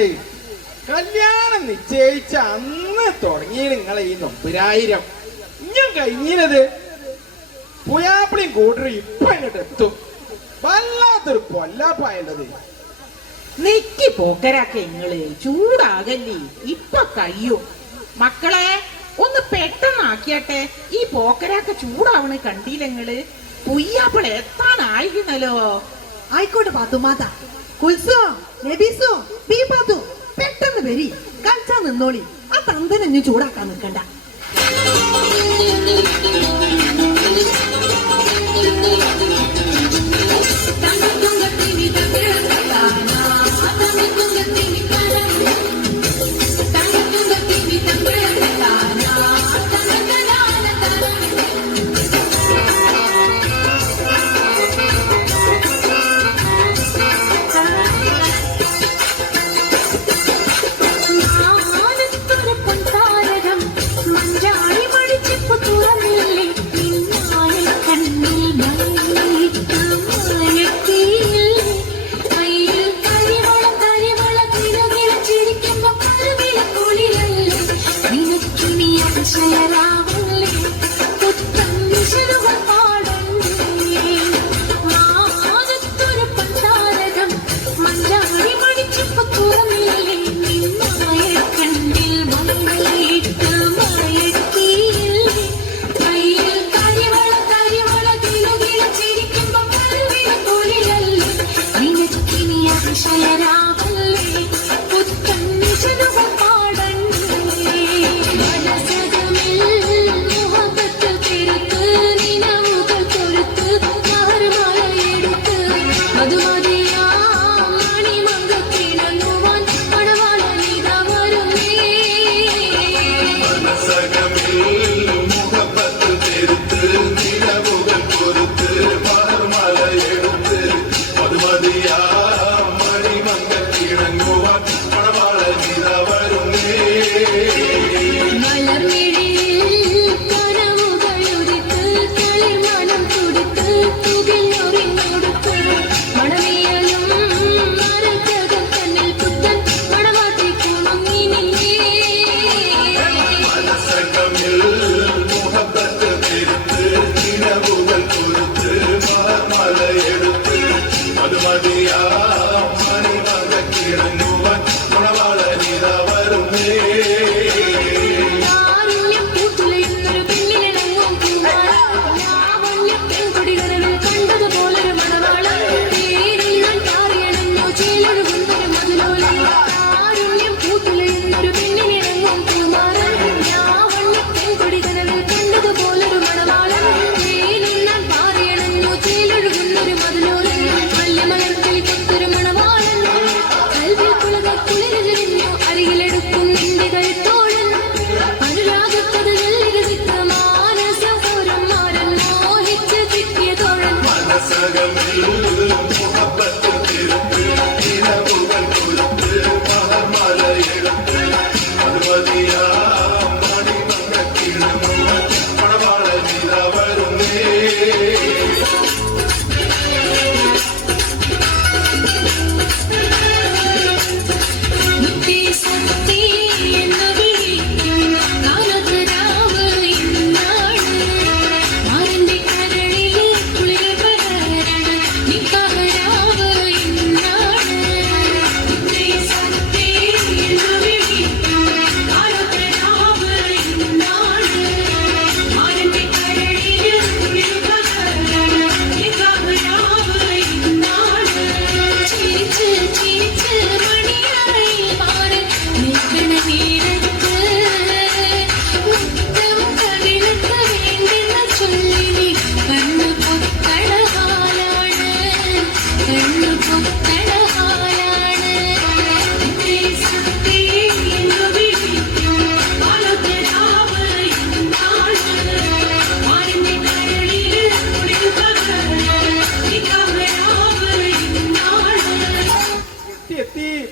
കാര്യത്തിന് കല്യാണം നിശ്ചയിച്ച അന്ന് തുടങ്ങി നിങ്ങളെ ഈ 90,000 ഞാൻ കഴിഞ്ഞത് പുയാപ്പിളിയും കൂട്ടരും ഇപ്പൊ ഇങ്ങോട്ട് എത്തും. വല്ലാത്തൊരു പൊല്ലാപ്പായത്. നെക്കി പോക്കരാക്കെ നിങ്ങള് ചൂടാകല്ലേ, ഇപ്പൊ കഴിയൂ. മക്കളെ ഒന്ന് പെട്ടെന്നാക്കിയാട്ടെ, ഈ പോക്കരാക്ക ചൂടാവണ് കണ്ടില്ലെങ്ങള്. പുയ്യാപ്പിള എത്താനായിരുന്നല്ലോ. ആയിക്കോട്ടെ പാത്തുമാത. കുൽസോ നബീസോ പാത്തു പെട്ടെന്ന് വരി, കളിച്ചാ നിന്നോളി. ആ തന്തനെ ചൂടാക്കാൻ നിൽക്കണ്ട.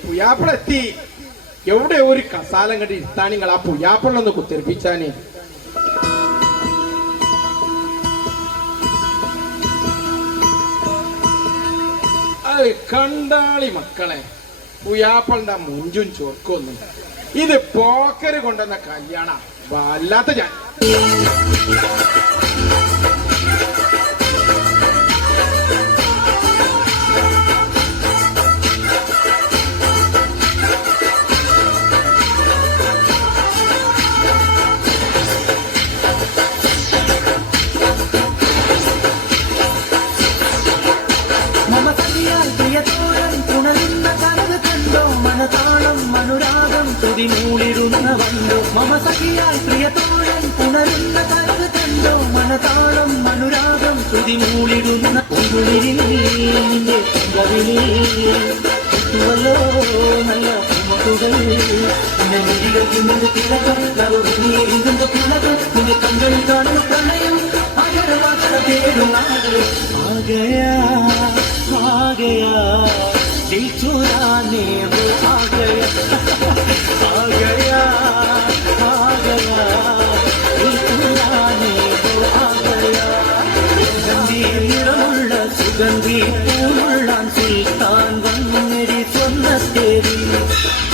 പുയ്യാപ്പിളെത്തി. എവിടെ ഒരു കസാലം കണ്ടി ഇരുത്താൻ നിങ്ങൾ ആ പുയ്യാപ്പിളൊന്ന് കുത്തിരിപ്പിച്ചാന്. അത് കണ്ടാളി മക്കളെ, പുയാപ്പളുടെ മുഞ്ചും ചൊർക്കൊന്നും ഇത് പോക്കര് കൊണ്ടുവന്ന കല്യാണ വല്ലാത്ത ഞാൻ മമ സഖിയായി പ്രിയത്തോഴൻ പുണരുന്ന കനവ് കണ്ടോ മനതാളം അനുരാഗം തുതിമൂളിടുന്ന ുവല്ലോ നല്ല പൂമുട്ടുകൾ നിന്റെ മിഴികൾക്കുന്നത് തിളകം ലവകുന്നിയിരുന്ന തിളകം നിന്റെ കണ്കളിൽ കാണുന്ന പ്രണയം അകരമാത്ര പേരും നാട് ആകയാ ആകയാ दिल चुराने वो आ गया आ गया आ गया दिल चुराने वो आ गया गंदी निरमुള്ള സുഗന്ധി പൂമുള്ളാൻ സുൽത്താൻ വന്നെടി സ്വർണ്ണത്തേരി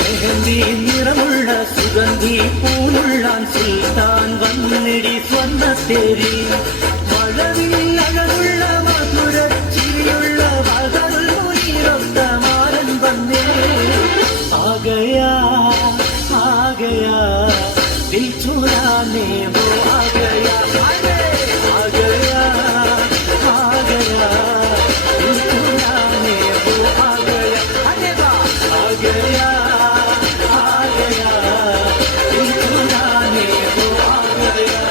മെഹന്തി നിറമുള്ള സുഗന്ധി പൂമുള്ളാൻ സുൽത്താൻ വന്നെടി സ്വർണ്ണത്തേരി മഴവിൽ അഴകുള്ള മധുര ചിരിയുള്ള മകളുള്ള आ गया दिल चुराने वो आ गया आ गया दिल चुराने वो आ गया आ गया दिल चुराने वो आ गया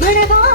What about